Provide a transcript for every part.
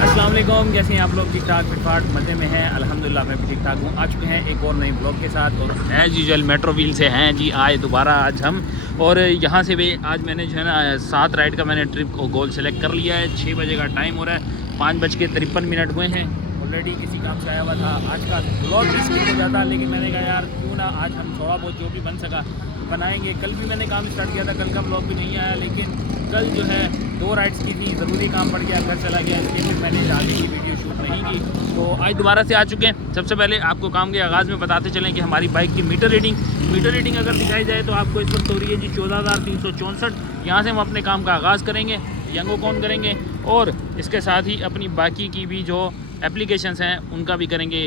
अस्सलाम वालेकुम, कैसे हैं आप लोग? ठीक ठाक, फिट फाट, मज़े में हैं? अल्हम्दुलिल्लाह मैं भी ठीक ठाक हूँ। आ चुके हैं एक और नई ब्लॉग के साथ और एज़ यूजुअल मेट्रो व्हील से हैं जी आए दोबारा आज हम। और यहाँ से भी आज मैंने जो है ना 7 राइड का मैंने ट्रिप को गोल सेलेक्ट कर लिया है। 6 बजे का टाइम हो रहा है, 5:53 हुए हैं। ऑलरेडी किसी काम से आया हुआ था। आज का ब्लॉग भी स्किप हो जाता, लेकिन मैंने कहा यार क्यों ना आज हम थोड़ा बहुत जो भी बन सका बनाएंगे। कल भी मैंने काम स्टार्ट किया था, कल का ब्लॉग भी नहीं आया, लेकिन कल जो है 2 राइड्स की थी, ज़रूरी काम पड़ गया, घर चला गया, इसलिए फिर मैंने आगे की वीडियो शूट नहीं की। तो आज दोबारा से आ चुके हैं। सबसे पहले आपको काम के आगाज़ में बताते चलें कि हमारी बाइक की मीटर रीडिंग अगर दिखाई जाए तो आपको इस वक्त हो रही है जी 14,364। यहाँ से हम अपने काम का आगाज़ करेंगे, यंगो कौन करेंगे और इसके साथ ही अपनी बाकी की भी जो एप्लीकेशंस हैं उनका भी करेंगे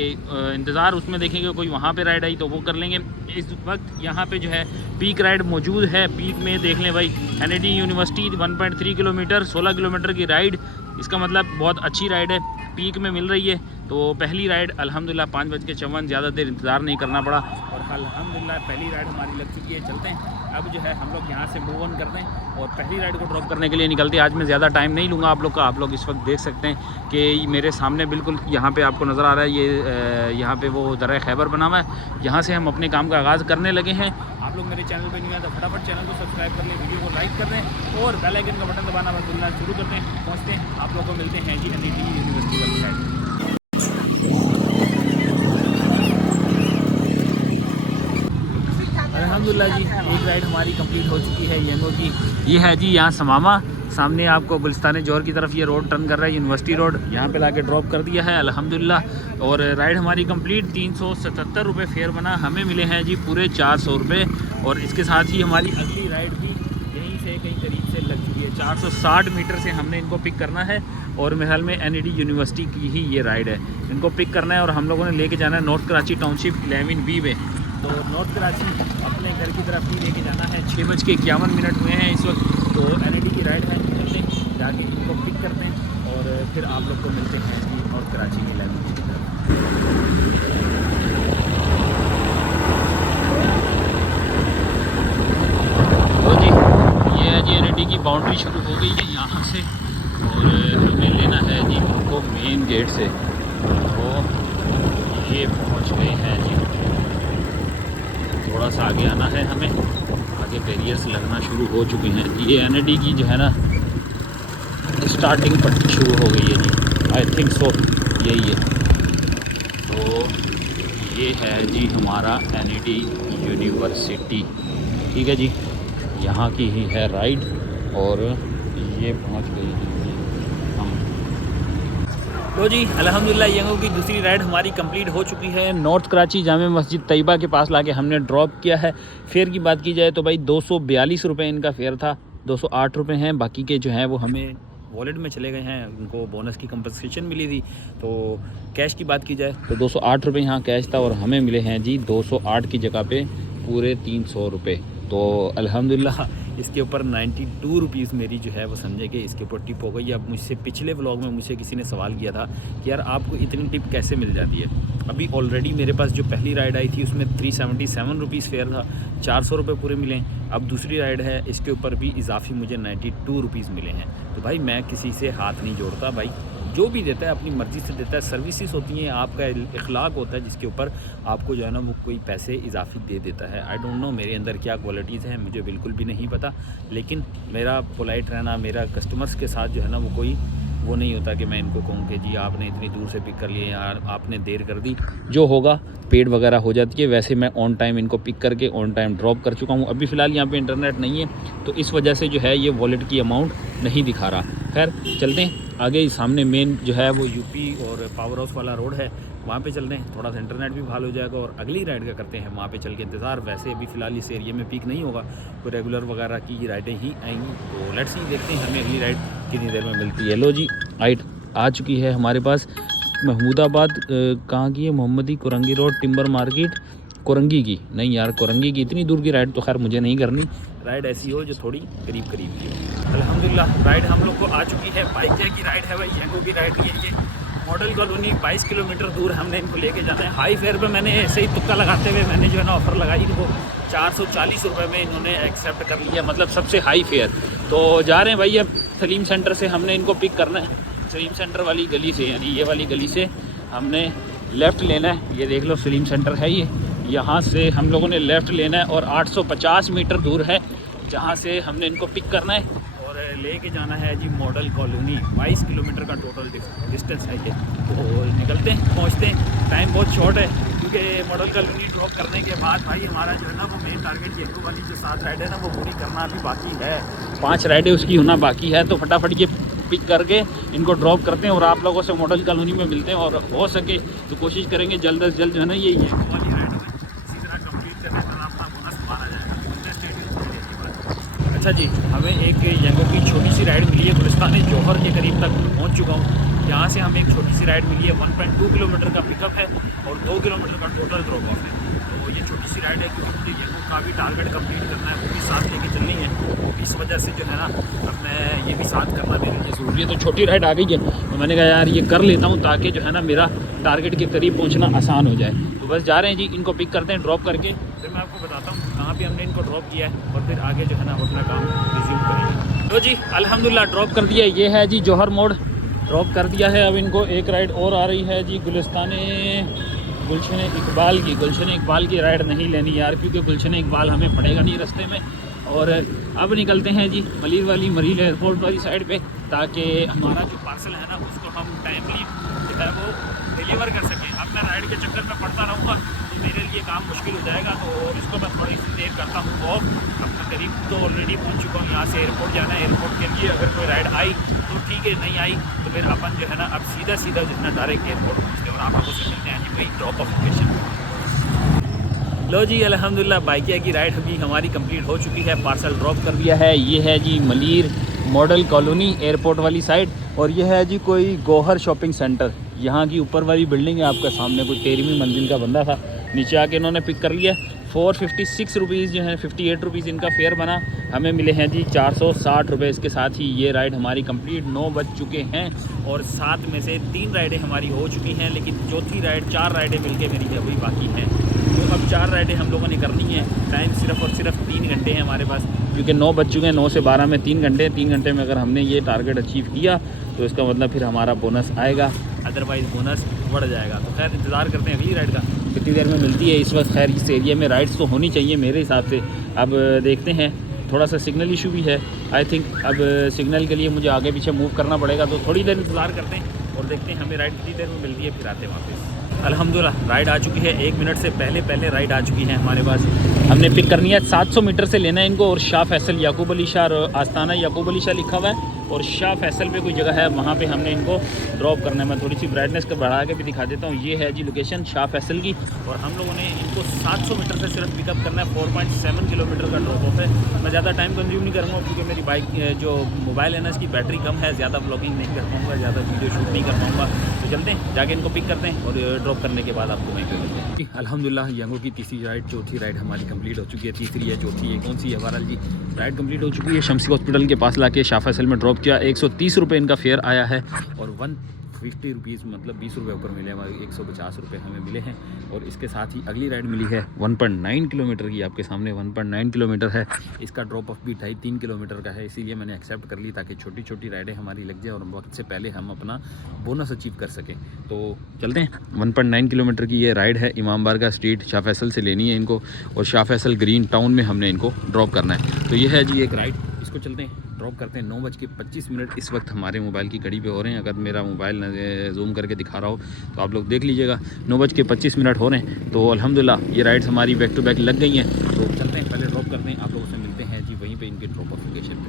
इंतज़ार। उसमें देखेंगे कोई वहाँ पे राइड आई तो वो कर लेंगे। इस वक्त यहाँ पे जो है पीक राइड मौजूद है। पीक में देख लें भाई, एनईडी यूनिवर्सिटी 1.3 किलोमीटर 16 किलोमीटर की राइड, इसका मतलब बहुत अच्छी राइड है, पीक में मिल रही है। तो पहली राइड अल्हम्दुलिल्लाह 5:54, ज़्यादा देर इंतज़ार नहीं करना पड़ा और अल्हम्दुलिल्लाह पहली राइड हमारी लग चुकी है। चलते हैं अब जो है हम लोग यहाँ से मूव ऑन करते हैं और पहली राइड को ड्रॉप करने के लिए निकलते हैं। आज मैं ज़्यादा टाइम नहीं लूँगा आप लोग का। आप लोग इस वक्त देख सकते हैं कि मेरे सामने बिल्कुल यहाँ पे आपको नज़र आ रहा है ये यहाँ पे वो दर्रा खैबर बना हुआ है। यहाँ से हम अपने काम का आगाज़ करने लगे हैं। आप लोग मेरे चैनल पर नहीं आए तो फटाफट चैनल को सब्सक्राइब कर लें, वीडियो को लाइक कर दें और बेल आइकन का बटन दबाना बस मिलना शुरू करते हैं। पहुँचते हैं, आप लोग को मिलते हैं जी एनईडी यूनिवर्सिटी वाली साइड। अल्हम्दुलिल्लाह जी एक राइड हमारी कंप्लीट हो चुकी है यंगो की। ये है जी यहाँ समामा, सामने आपको गुलिस्तान जौहर की तरफ ये रोड टर्न कर रहा है, यूनिवर्सिटी रोड। यहाँ पे लाके ड्रॉप कर दिया है अल्हम्दुलिल्लाह। और राइड हमारी कंप्लीट 377 रुपये फेयर बना, हमें मिले हैं जी पूरे 400 रुपये। और इसके साथ ही हमारी अगली राइड भी यहीं से कहीं करीब से लग चुकी है। 460 मीटर से हमने इनको पिक करना है और मेरे ख्याल में एनईडी यूनिवर्सिटी की ही ये राइड है। इनको पिक करना है और हम लोगों ने लेके जाना है नॉर्थ कराची टाउनशिप 11B में। तो नॉर्थ कराची अपने घर की तरफ ही लेके जाना है। 6:51 हुए हैं इस वक्त। तो एनईडी की राइड है, चलते हैं जाके इनको पिक करते हैं और फिर आप लोग को मिलते हैं जी नॉर्थ कराची की लैंग्वेज की तरफ। तो जी ये है जी एनईडी की बाउंड्री शुरू हो गई है यहाँ से और हमें लेना है जी उनको मेन गेट से। तो ये पहुँच गए हैं जी, थोड़ा सा आगे आना है हमें, आगे बैरियर्स लगना शुरू हो चुके हैं। ये एनईडी की जो है ना स्टार्टिंग पट्टी शुरू हो गई है जी, आई थिंक सो यही है। तो ये है जी हमारा एनईडी यूनिवर्सिटी, ठीक है जी, यहाँ की ही है राइड और ये पहुँच गई जी हम। तो जी अल्हम्दुलिल्लाह यंगो की दूसरी राइड हमारी कंप्लीट हो चुकी है। नॉर्थ कराची जामे मस्जिद तैयबा के पास लाके हमने ड्रॉप किया है। फेयर की बात की जाए तो भाई 242 रुपये इनका फेयर था, 208 रुपये हैं। बाकी के जो हैं वो हमें वॉलेट में चले गए हैं, उनको बोनस की कंपनसेशन मिली थी। तो कैश की बात की जाए तो 208 रुपये यहाँ कैश था और हमें मिले हैं जी 208 की जगह पे पूरे 300 रुपये। तो अल्हम्दुलिल्लाह इसके ऊपर 92 रुपीज़ मेरी जो है वो समझे कि इसके ऊपर टिप हो गई। अब मुझसे पिछले व्लॉग में मुझसे किसी ने सवाल किया था कि यार आपको इतनी टिप कैसे मिल जाती है। अभी ऑलरेडी मेरे पास जो पहली राइड आई थी उसमें 377 रुपीज़ फेयर था, 400 रुपये पूरे मिले। अब दूसरी राइड है, इसके ऊपर भी इजाफी मुझे 92 रुपीज़ मिले हैं। तो भाई मैं किसी से हाथ नहीं जोड़ता, भाई जो भी देता है अपनी मर्ज़ी से देता है। सर्विसेज होती हैं, आपका इखलाक होता है जिसके ऊपर आपको जो है ना वो कोई पैसे इजाफी दे देता है। आई डोंट नो मेरे अंदर क्या क्वालिटीज़ हैं, मुझे बिल्कुल भी नहीं पता, लेकिन मेरा पोलाइट रहना, मेरा कस्टमर्स के साथ जो है ना वो कोई वो नहीं होता कि मैं इनको कहूँ कि जी आपने इतनी दूर से पिक कर लिया यार, आपने देर कर दी। जो होगा पेड वगैरह हो जाती है। वैसे मैं ऑन टाइम इनको पिक करके ऑन टाइम ड्रॉप कर चुका हूँ। अभी फ़िलहाल यहाँ पे इंटरनेट नहीं है तो इस वजह से जो है ये वॉलेट की अमाउंट नहीं दिखा रहा। खैर चलते हैं आगे, सामने मेन जो है वो यूपी और पावर हाउस वाला रोड है, वहाँ पे चलते हैं। थोड़ा सा इंटरनेट भी बहाल हो जाएगा और अगली राइड का करते हैं वहाँ पे चल के इंतज़ार। वैसे अभी फ़िलहाल इस एरिया में पीक नहीं होगा, कोई रेगुलर वगैरह की राइडें ही आएंगी। तो लेट्स ही देखते हैं हमें अगली राइड कितनी देर में मिलती है। लो जी राइड आ चुकी है हमारे पास महमूदाबाद कहाँ की है, Mohammadi Korangi road timber market Korangi की। नहीं यार कोरंगी की इतनी दूर की राइड तो खैर मुझे नहीं करनी। राइड ऐसी हो जो थोड़ी करीब करीब की हो। अल्हम्दुलिल्लाह राइड हम लोग को आ चुकी है। बाइक की राइड है भाई, यंगो की राइड नहीं है ये। मॉडल कॉलोनी 22 किलोमीटर दूर हमने इनको लेके जाना है। हाई फेयर पे मैंने ऐसे ही तुक्का लगाते हुए मैंने जो है ना ऑफ़र लगाई, इनको 440 रुपये में इन्होंने एक्सेप्ट कर लिया, मतलब सबसे हाई फेयर। तो जा रहे हैं भाई अब सलीम सेंटर से हमने इनको पिक करना है। सलीम सेंटर वाली गली से, यानी ये वाली गली से हमने लेफ़्ट लेना है। ये देख लो सलीम सेंटर है ये, यहाँ से हम लोगों ने लेफ़्ट लेना है और 850 मीटर दूर है जहाँ से हमने इनको पिक करना है और लेके जाना है जी मॉडल कॉलोनी। 22 किलोमीटर का टोटल डिस्टेंस है ये। तो निकलते हैं, पहुँचते हैं। टाइम बहुत शॉर्ट है क्योंकि मॉडल कॉलोनी ड्रॉप करने के बाद भाई हमारा जो है ना वो मेन टारगेट येंगो वाली जो 7 राइड है ना वो पूरी करना अभी बाकी है। 5 राइडें उसकी होना बाकी है। तो फटाफट ये पिक करके इनको ड्रॉप करते हैं और आप लोगों से मॉडल कॉलोनी में मिलते हैं। और हो सके तो कोशिश करेंगे जल्द से जल्द जो है ना ये येंगो वाली राइड इसी तरह कंप्लीट करने का अपना बोनस माना जाएगा। अच्छा जी, हमें एक येंगो की छोटी सी राइड मिली है। गुलिस्तान जौहर के करीब तक पहुंच चुका हूं। यहाँ से हमें एक छोटी सी राइड मिली है। 1.2 किलोमीटर का पिकअप है और 2 किलोमीटर का टोटल ड्रॉप ऑफ है। तो ये छोटी सी राइड है क्योंकि येंगो का भी टारगेट कंप्लीट करना है, वो भी साथ लेके चलनी है। इस वजह से जो है ना अब मैं ये भी साथ करना मेरे लिए ज़रूरी है। तो छोटी राइड आ गई है तो मैंने कहा यार ये कर लेता हूँ ताकि जो है ना मेरा टारगेट के करीब पहुँचना आसान हो जाए। तो बस जा रहे हैं जी, इनको पिक करते हैं ड्रॉप करके, फिर मैं आपको बताता हूँ कहाँ पे हमने इनको ड्रॉप किया है और फिर आगे जो है ना अपना काम रिज्यूम करेंगे। तो जी अल्हम्दुलिल्लाह ड्रॉप कर दिया। ये है जी जौहर मोड़, ड्रॉप कर दिया है। अब इनको एक राइड और आ रही है जी गुलशन इकबाल की राइड नहीं लेनी यार, क्योंकि गुलशन इकबाल हमें पड़ेगा नहीं रास्ते में। और अब निकलते हैं जी मरील एयरपोर्ट वाली साइड पे, ताकि हमारा जो पार्सल है ना उसको हम टाइमली जो है वो डिलीवर कर सकें। अब मैं राइड के चक्कर में पड़ता रहूँगा तो मेरे लिए काम मुश्किल हो जाएगा। तो इसको मैं थोड़ी सी देर करता हूँ ऑफ। अपना करीब तो ऑलरेडी पहुँच चुका हूँ। यहाँ से एयरपोर्ट जाना है। एयरपोर्ट के लिए अगर कोई राइड आई तो ठीक है, नहीं आई तो फिर अपन जो है ना अब सीधा जो है ना डायरेक्ट एयरपोर्ट पहुँचते हैं और आप लोगों से मिलते हैं जी भाई ड्रॉप ऑफ लोकेशन। लो जी अल्हम्दुलिल्लाह बाइकिया की राइड अभी हमारी कंप्लीट हो चुकी है। पार्सल ड्रॉप कर दिया है। ये है जी मलीर मॉडल कॉलोनी एयरपोर्ट वाली साइड और ये है जी कोई गौहर शॉपिंग सेंटर। यहाँ की ऊपर वाली बिल्डिंग है आपका सामने, कोई 13वीं मंजिल का बंदा था, नीचे आके इन्होंने पिक कर लिया। 456 रुपीज़ जो है 58 रुपीज़ इनका फेयर बना। हमें मिले हैं जी 460 रुपये। इसके साथ ही ये राइड हमारी कंप्लीट 9 बज चुके हैं और 7 में से 3 राइडें हमारी हो चुकी हैं, लेकिन चौथी राइड 4 राइडें मिलके मेरी है वही बाकी हैं। तो अब 4 राइडें हम लोगों ने करनी है। टाइम सिर्फ और सिर्फ 3 घंटे हैं हमारे पास, क्योंकि 9 बज चुके हैं। 9 से 12 में 3 घंटे। 3 घंटे में अगर हमने ये टारगेट अचीव किया तो इसका मतलब फिर हमारा बोनस आएगा, अदरवाइज़ बोनस बढ़ जाएगा। तो खैर इंतज़ार करते हैं अगली राइड का कितनी देर में मिलती है। इस वक्त खैर इस एरिया में राइड्स तो होनी चाहिए मेरे हिसाब से। अब देखते हैं, थोड़ा सा सिग्नल इशू भी है आई थिंक। अब सिग्नल के लिए मुझे आगे पीछे मूव करना पड़ेगा, तो थोड़ी देर इंतज़ार करते हैं और देखते हैं हमें राइड कितनी देर में मिलती है, फिर आते हैं वापस। अल्हम्दुलिल्लाह राइड आ चुकी है। 1 मिनट से पहले राइड आ चुकी है हमारे पास। हमने पिक करनी है 700 मीटर से लेना है इनको और शाह फैसल याकूब अली शाह आस्ताना याकूब अली शाह लिखा हुआ है और शाह फैसल पे कोई जगह है, वहाँ पे हमने इनको ड्रॉप करना है। मैं थोड़ी सी ब्राइटनेस को बढ़ा के भी दिखा देता हूँ। ये है जी लोकेशन शाह फैसल की और हम लोगों ने इनको 700 मीटर से सिर्फ पिकअप करना है। 4.7 किलोमीटर का ड्रॉप ऑफ है। मैं ज़्यादा टाइम कंज्यूम नहीं करूँगा क्योंकि मेरी बाइक जो मोबाइल है ना इसकी बैटरी कम है, ज़्यादा ब्लॉगिंग नहीं कर पाऊँगा, ज़्यादा वीडियो शूट नहीं कर पाऊँगा। तो चलते हैं, जाके इनको पिक करते हैं और ड्रॉप करने के बाद आपको वहीं पे मिलते हैं। अल्हम्दुलिल्लाह येंगो की तीसरी राइड चौथी राइड हमारी कंप्लीट हो चुकी है। तीसरी है, चौथी है, कौन सी है? बहरहाल जी राइड कंप्लीट हो चुकी है। शमसी हॉस्पिटल के पास लाके शाह फैसल में ड्रॉप किया। 130 रुपये इनका फेयर आया है और 150 रुपीज़ मतलब 20 रुपये ऊपर मिले हमारे, 150 रुपये हमें मिले हैं। और इसके साथ ही अगली राइड मिली है 1.9 किलोमीटर की, आपके सामने 1.9 किलोमीटर है। इसका ड्रॉप ऑफ भी 2.5-3 किलोमीटर का है, इसीलिए मैंने एक्सेप्ट कर ली ताकि छोटी छोटी राइडें हमारी लग जाए और बहुत से पहले हम अपना बोनस अचीव कर सकें। तो चलते हैं। 1.9 किलोमीटर की ये राइड है। इमाम बारगाह स्ट्रीट शाह फैसल से लेनी है इनको और शाह फैसल ग्रीन टाउन में हमने इनको ड्रॉप करना है। तो ये है जी एक राइड, इसको चलते हैं ड्रॉप करते हैं। 9:25 इस वक्त हमारे मोबाइल की घड़ी पे हो रहे हैं। अगर मेरा मोबाइल जूम करके दिखा रहा हो तो आप लोग देख लीजिएगा। 9:25 हो रहे हैं। तो अल्हम्दुलिल्लाह ये राइड्स हमारी बैक टू बैक लग गई हैं। तो चलते हैं, पहले ड्रॉप करते हैं, आप लोगों से मिलते हैं जी वहीं पे इनके ड्रॉप ऑफ लोकेशन पे।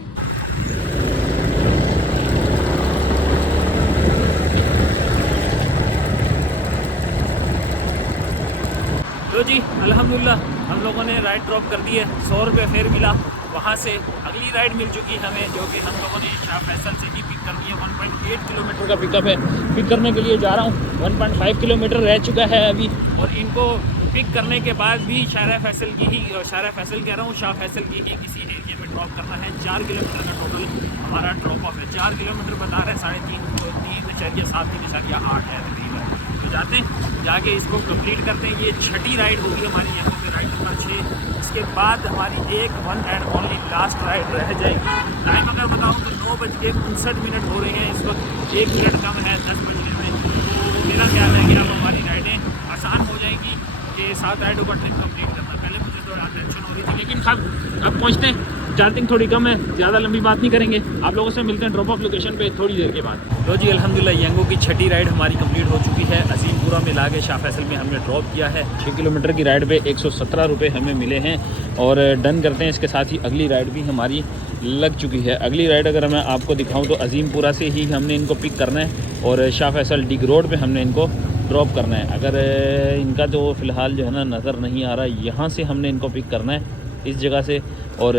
तो जी अल्हम्दुलिल्लाह हम लोगों ने राइड ड्रॉप कर दी है। 100 रुपये फेयर मिला। वहाँ से अगली राइड मिल चुकी है हमें, जो कि हम लोगों ने शाह फैसल से ही पिक करनी है। 1.8 किलोमीटर का पिकअप है। पिक करने के लिए जा रहा हूँ। 1.5 किलोमीटर रह चुका है अभी और इनको पिक करने के बाद भी शाह फैसल की ही शाह फैसल किसी एरिया में ड्रॉप करना है। 4 किलोमीटर का टोटल हमारा ड्रॉप ऑफ है। 4 किलोमीटर बता रहे हैं, 3.5 तो 3 7.7 की निशान या 8 है तकरीबन। तो जाते हैं, जाके इसको कंप्लीट करते हैं। ये छठी राइड होगी हमारी यहाँ पे, राइड नंबर 6। इसके बाद हमारी एक 1 एंड ओनली लास्ट राइड रह जाएगी। टाइम अगर बताऊँ तो 9:59 हो रहे हैं इस वक्त, 1 मिनट कम है 10 बजने में। तो मेरा ख्याल है कि अब हमारी राइडें आसान हो जाएंगी कि 7 राइडों का ट्रिप कंप्लीट करना। पहले मुझे तो टेंशन हो रही थी, लेकिन अब पहुँचते हैं। चार्जिंग थोड़ी कम है, ज़्यादा लंबी बात नहीं करेंगे। आप लोगों से मिलते हैं ड्रॉप ऑफ लोकेशन पे थोड़ी देर के बाद। तो जी अल्हम्दुलिल्लाह यंगो की छठी राइड हमारी कंप्लीट हो चुकी है। अजीमपुरा में लाके शाह फैसल में हमने ड्रॉप किया है। 6 किलोमीटर की राइड पे 117 रुपये हमें मिले हैं और डन करते हैं। इसके साथ ही अगली राइड भी हमारी लग चुकी है। अगली राइड अगर मैं आपको दिखाऊँ तो अजीमपुरा से ही हमने इनको पिक करना है और शाह फैसल डिग रोड पर हमने इनको ड्रॉप करना है। अगर इनका जो फ़िलहाल जो है ना नज़र नहीं आ रहा, यहाँ से हमने इनको पिक करना है इस जगह से, और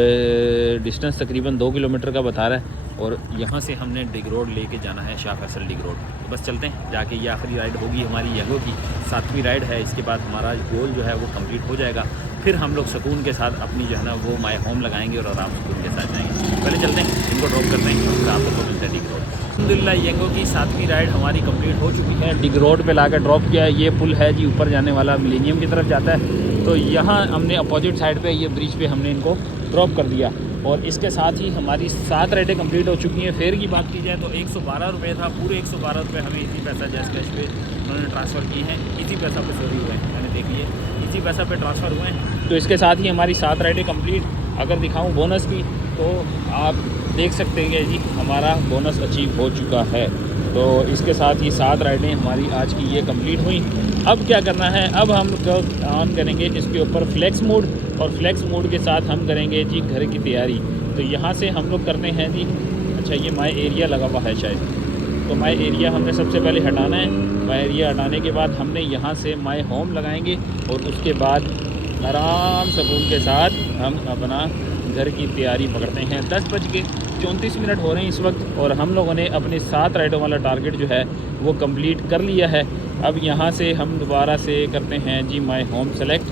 डिस्टेंस तकरीबन 2 किलोमीटर का बता रहा है। और यहाँ से हमने डिग रोड लेके जाना है, शाह फैसल डिग रोड। तो बस चलते हैं, जाके ये आखिरी राइड होगी हमारी यंगो की, 7वीं राइड है। इसके बाद हमारा गोल जो है वो कंप्लीट हो जाएगा। फिर हम लोग सुकून के साथ अपनी जो है ना वो माय होम लगाएंगे और आराम सुकून के साथ जाएंगे। पहले चलते हैं, इनको ड्रॉप करते हैं, फिर आप लोग को मिलते हैं डिग रोड। अल्हम्दुलिल्लाह यंगो की 7वीं राइड हमारी कंप्लीट हो चुकी है। डिग रोड पे लाकर ड्रॉप किया है। ये पुल है जी ऊपर जाने वाला, मिलेनियम की तरफ जाता है। तो यहाँ हमने अपोजिट साइड पे ये ब्रिज पे हमने इनको ड्रॉप कर दिया। और इसके साथ ही हमारी 7 राइडें कंप्लीट हो चुकी हैं। फेयर की बात की जाए तो 112 रुपये था, पूरे 112 रुपये हमें इसी पैसा जैस कैश पे उन्होंने ट्रांसफ़र किए हैं। इसी पैसा पे सॉरी हुए हैं, मैंने देख लिए, इसी पैसा पे ट्रांसफ़र हुए हैं। तो इसके साथ ही हमारी 7 राइडें कंप्लीट। अगर दिखाऊँ बोनस की तो आप देख सकते हैं जी हमारा बोनस अचीव हो चुका है। तो इसके साथ ही 7 राइडें हमारी आज की ये कंप्लीट हुई। अब क्या करना है, अब हम ऑन करेंगे इसके ऊपर फ्लेक्स मोड, और फ्लेक्स मोड के साथ हम करेंगे जी घर की तैयारी। तो यहाँ से हम लोग करते हैं जी, अच्छा ये माई एरिया लगा हुआ है शायद, तो माई एरिया हमने सबसे पहले हटाना है। माई एरिया हटाने के बाद हमने यहाँ से माई होम लगाएंगे और उसके बाद आराम सुकून के साथ हम अपना घर की तैयारी पकड़ते हैं। 10:34 हो रहे हैं इस वक्त और हम लोगों ने अपने 7 राइडों वाला टारगेट जो है वो कंप्लीट कर लिया है। अब यहाँ से हम दोबारा से करते हैं जी माई होम सेलेक्ट।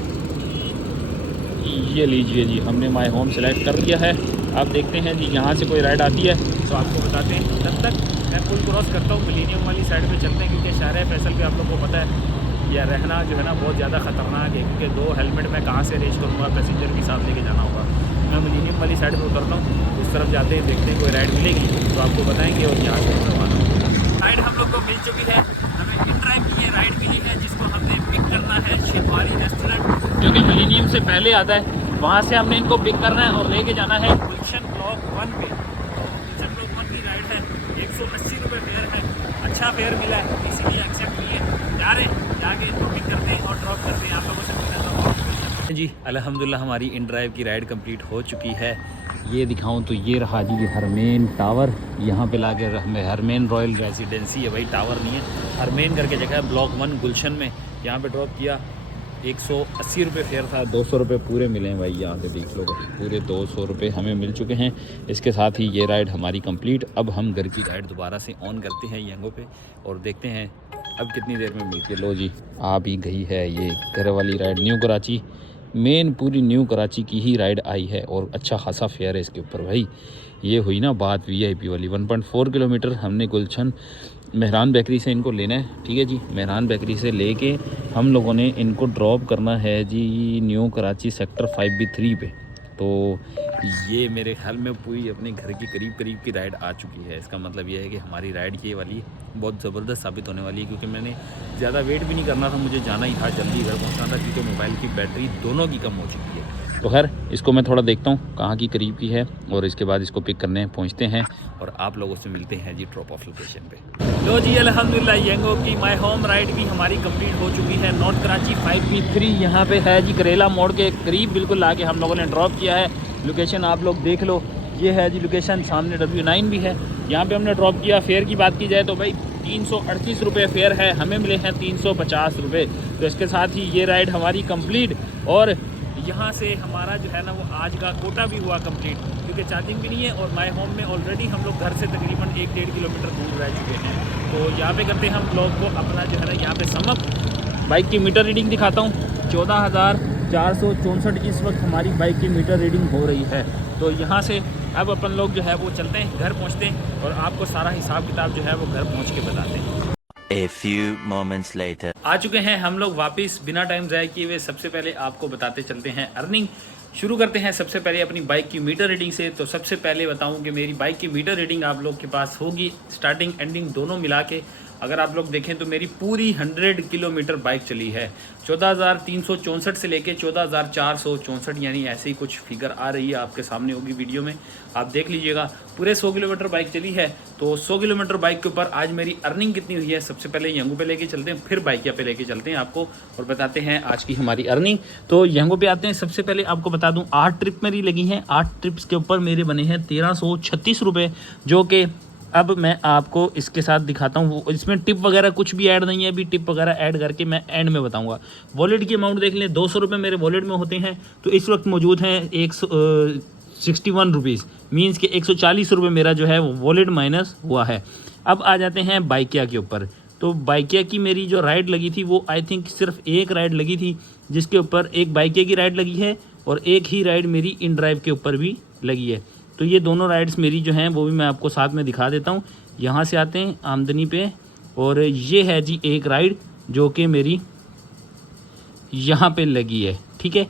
ये लीजिए जी हमने माई होम सेलेक्ट कर लिया है। अब देखते हैं जी यहाँ से कोई राइड आती है तो आपको बताते हैं। तब तक मैं पुल क्रॉस करता हूँ, मिलेनियम वाली साइड पे चलते हैं, क्योंकि शहर फैसल पे आप लोग को पता है या रहना जो है ना बहुत ज़्यादा ख़तरनाक है, क्योंकि 2 हेलमेट मैं कहाँ से अरेंज करूँगा, पैसेंजर भी साथ लेके जाना होगा। मैं मिलेनियम वाली साइड पर उतरता हूँ, उस तरफ जाते हैं, देखते हैं कोई राइड मिलेगी तो आपको बताएंगे और यहाँ से करवाना होगा। राइड हम लोग को मिल चुकी है, हमें इन ड्राइव की ये राइड मिली है जिसको हमने पिक करना है शेफाली रेस्टोरेंट जो कि मिलेनियम से पहले आता है। वहाँ से हमने इनको पिक करना है और लेके जाना है गुलशन ब्लॉक 1 पे। गुलशन ब्लॉक 1 की राइड है, 180 रुपये फेयर है, अच्छा फेयर मिला है, इसीलिए एक्सेप्ट किए जा रहे हैं। जाके इनको पिक करते हैं और ड्रॉप करते हैं, आप लोगों से मिलते हैं जी। अल्हम्दुलिल्लाह हमारी इन ड्राइव की राइड कंप्लीट हो चुकी है। ये दिखाऊं तो ये रहा जी हरमेन टावर, यहाँ पे लाके हरमेन रॉयल रेजिडेंसी है भाई, टावर नहीं है, हरमेन करके जगह है, ब्लॉक 1 गुलशन में। यहाँ पे ड्रॉप किया, 180 रुपये फेयर था, 200 रुपये पूरे मिले हैं भाई। यहाँ से देख लो पूरे 200 रुपये हमें मिल चुके हैं। इसके साथ ही ये राइड हमारी कंप्लीट। अब हम घर की राइड दोबारा से ऑन करते हैं यंगो पे और देखते हैं अब कितनी देर में मिलती है। लो जी आ भी गई है ये घर वाली राइड, न्यू कराची मेन पूरी न्यू कराची की ही राइड आई है और अच्छा खासा फेयर है इसके ऊपर भाई। ये हुई ना बात वीआईपी वाली। 1.4 किलोमीटर हमने गुलशन मेहरान बेकरी से इनको लेना है, ठीक है जी। मेहरान बेकरी से लेके हम लोगों ने इनको ड्रॉप करना है जी न्यू कराची सेक्टर 5B3 पे। तो ये मेरे ख्याल में पूरी अपने घर की करीब की राइड आ चुकी है। इसका मतलब ये है कि हमारी राइड ये वाली बहुत ज़बरदस्त साबित होने वाली है, क्योंकि मैंने ज़्यादा वेट भी नहीं करना था, मुझे जाना ही था, जल्दी घर पहुंचना था, क्योंकि मोबाइल की बैटरी दोनों की कम हो चुकी है। तो खैर इसको मैं थोड़ा देखता हूँ कहाँ की करीब की है और इसके बाद इसको पिक करने पहुँचते हैं और आप लोगों से मिलते हैं जी ड्रॉप ऑफ लोकेशन पे। लो जी अल्हम्दुलिल्लाह यंगो की माय होम राइड भी हमारी कंप्लीट हो चुकी है। नॉर्थ कराची 5B3 यहाँ पे है जी, करेला मोड़ के करीब बिल्कुल लाके हम लोगों ने ड्रॉप किया है। लोकेशन आप लोग देख लो, ये है जी लोकेशन, सामने W9 भी है, यहाँ पे हमने ड्रॉप किया। फेयर की बात की जाए तो भाई 338 रुपये फेयर है, हमें मिले हैं 350 रुपये। तो इसके साथ ही ये राइड हमारी कंप्लीट और यहाँ से हमारा जो है ना वो आज का कोटा भी हुआ कंप्लीट, क्योंकि चार्जिंग भी नहीं है और माय होम में ऑलरेडी हम लोग घर से तकरीबन 1-1.5 किलोमीटर दूर रह चुके हैं। तो यहाँ पे करते हैं हम ब्लॉग को अपना जो है ना यहाँ पे समअप। बाइक की मीटर रीडिंग दिखाता हूँ, 14,464 इस वक्त हमारी बाइक की मीटर रीडिंग हो रही है। तो यहाँ से अब अपन लोग जो है वो चलते हैं, घर पहुंचते हैं और आपको सारा हिसाब किताब जो है वो घर पहुंच के बताते हैं। A few moments later. आ चुके हैं हम लोग वापस, बिना टाइम ज़ाया किए हुए सबसे पहले आपको बताते चलते हैं अर्निंग। शुरू करते हैं सबसे पहले अपनी बाइक की मीटर रीडिंग से। तो सबसे पहले बताऊं कि मेरी बाइक की मीटर रीडिंग आप लोग के पास होगी स्टार्टिंग एंडिंग दोनों मिला के। अगर आप लोग देखें तो मेरी पूरी 100 किलोमीटर बाइक चली है। 14,364 से लेके 14,464, यानी ऐसे ही कुछ फिगर आ रही है, आपके सामने होगी वीडियो में, आप देख लीजिएगा। पूरे 100 किलोमीटर बाइक चली है। तो 100 किलोमीटर बाइक के ऊपर आज मेरी अर्निंग कितनी हुई है, सबसे पहले यंगू पे लेके चलते हैं, फिर बाइकिया पे लेके चलते हैं आपको और बताते हैं आज की हमारी अर्निंग। तो यंगू पे आते हैं। सबसे पहले आपको बता दूं 8 ट्रिप मेरी लगी हैं। 8 ट्रिप्स के ऊपर मेरे बने हैं 1336 रुपये, जो कि अब मैं आपको इसके साथ दिखाता हूँ। इसमें टिप वगैरह कुछ भी ऐड नहीं है, अभी टिप वगैरह ऐड करके मैं एंड में बताऊँगा। वॉलेट की अमाउंट देख लें, 200 रुपये मेरे वॉलेट में होते हैं, तो इस वक्त मौजूद हैं 161 रुपीज़, मीन्स कि 140 रुपये मेरा जो है वो वॉलेट माइनस हुआ है। अब आ जाते हैं बाइकिया के ऊपर। तो बाइकिया की मेरी जो राइड लगी थी वो आई थिंक सिर्फ एक राइड लगी थी, जिसके ऊपर एक बाइकिया की राइड लगी है और एक ही राइड मेरी इन ड्राइव के ऊपर भी लगी है। तो ये दोनों राइड्स मेरी जो हैं वो भी मैं आपको साथ में दिखा देता हूँ। यहाँ से आते हैं आमदनी पे, और ये है जी एक राइड जो कि मेरी यहाँ पे लगी है। ठीक है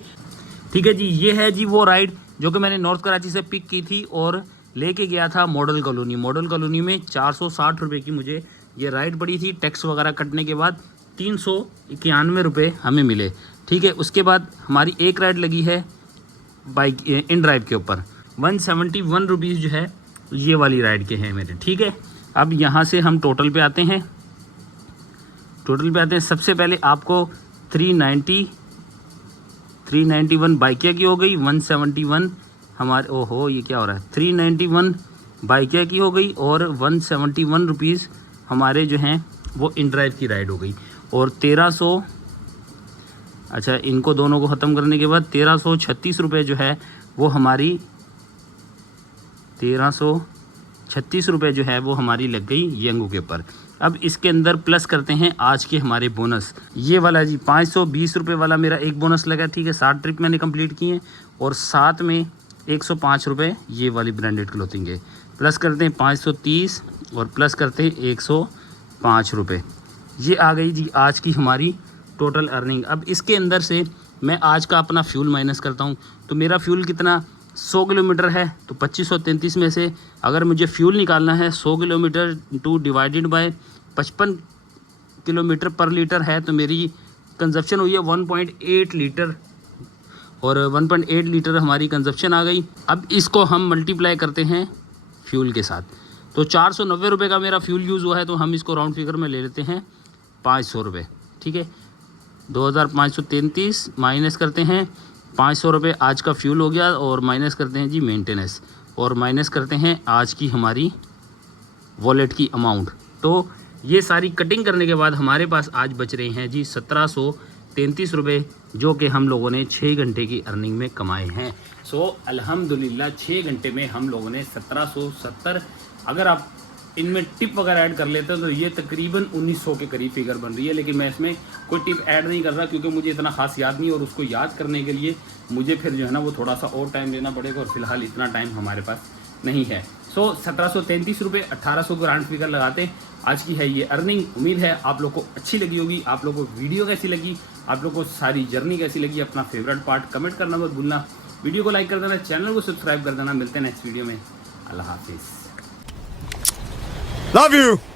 जी, ये है जी वो राइड जो कि मैंने नॉर्थ कराची से पिक की थी और लेके गया था मॉडल कॉलोनी। मॉडल कॉलोनी में 460 रुपये की मुझे ये राइड पड़ी थी। टैक्स वगैरह कटने के बाद 391 रुपये हमें मिले। ठीक है, उसके बाद हमारी एक राइड लगी है बाइक इन ड्राइव के ऊपर, 171 रुपीज़ जो है ये वाली राइड के हैं मेरे। ठीक है, अब यहाँ से हम टोटल पे आते हैं। सबसे पहले आपको 391 बाइकिया की हो गई, 171 हमारे, ओहो ये क्या हो रहा है, 391 बाइकिया की हो गई और 171 रुपीज़ हमारे जो हैं वो इन ड्राइव की राइड हो गई। और 1300, अच्छा इनको दोनों को ख़त्म करने के बाद 1336 रुपये जो है वो हमारी 1336 रुपये जो है वो हमारी लग गई यंगू के ऊपर। अब इसके अंदर प्लस करते हैं आज के हमारे बोनस। ये वाला जी 520 रुपये वाला मेरा एक बोनस लगा। ठीक है, 60 ट्रिप मैंने कंप्लीट की हैं और साथ में 105 रुपये ये वाली ब्रांडेड क्लोथिंग है। प्लस करते हैं 530 और प्लस करते हैं 105 रुपये। ये आ गई जी आज की हमारी टोटल अर्निंग। अब इसके अंदर से मैं आज का अपना फ्यूल माइनस करता हूँ। तो मेरा फ्यूल कितना, 100 किलोमीटर है, तो 2533 में से अगर मुझे फ्यूल निकालना है 100 kilometre two divided by 55 kilometre पर लीटर है, तो मेरी कंजप्शन हुई है 1.8 लीटर और 1.8 लीटर हमारी कंजप्शन आ गई। अब इसको हम मल्टीप्लाई करते हैं फ्यूल के साथ, तो 490 रुपये का मेरा फ्यूल यूज़ हुआ है, तो हम इसको राउंड फिगर में ले लेते हैं 500 रुपये। ठीक है, 2533 माइनस करते हैं 500 रुपये आज का फ्यूल हो गया, और माइनस करते हैं जी मेंटेनेंस, और माइनस करते हैं आज की हमारी वॉलेट की अमाउंट। तो ये सारी कटिंग करने के बाद हमारे पास आज बच रहे हैं जी 1733 रुपये, जो कि हम लोगों ने 6 घंटे की अर्निंग में कमाए हैं। सो अल्हम्दुलिल्लाह 6 घंटे में हम लोगों ने 1770, अगर आप इनमें टिप वगैरह ऐड कर लेते हैं तो ये तकरीबन 1900 के करीब फिगर बन रही है। लेकिन मैं इसमें कोई टिप ऐड नहीं कर रहा क्योंकि मुझे इतना खास याद नहीं, और उसको याद करने के लिए मुझे फिर जो है ना वो थोड़ा सा और टाइम लेना पड़ेगा, और फिलहाल इतना टाइम हमारे पास नहीं है। सो 1733 रुपये 1800 को राउंड फिगर लगाते आज की है ये अर्निंग। उम्मीद है आप लोग को अच्छी लगी होगी। आप लोग को वीडियो कैसी लगी, आप लोग को सारी जर्नी कैसी लगी, अपना फेवरेट पार्ट कमेंट करना मत भूलना। वीडियो को लाइक कर देना, चैनल को सब्सक्राइब कर देना। मिलते हैं नेक्स्ट वीडियो में। अल्लाह हाफिज़। Love you.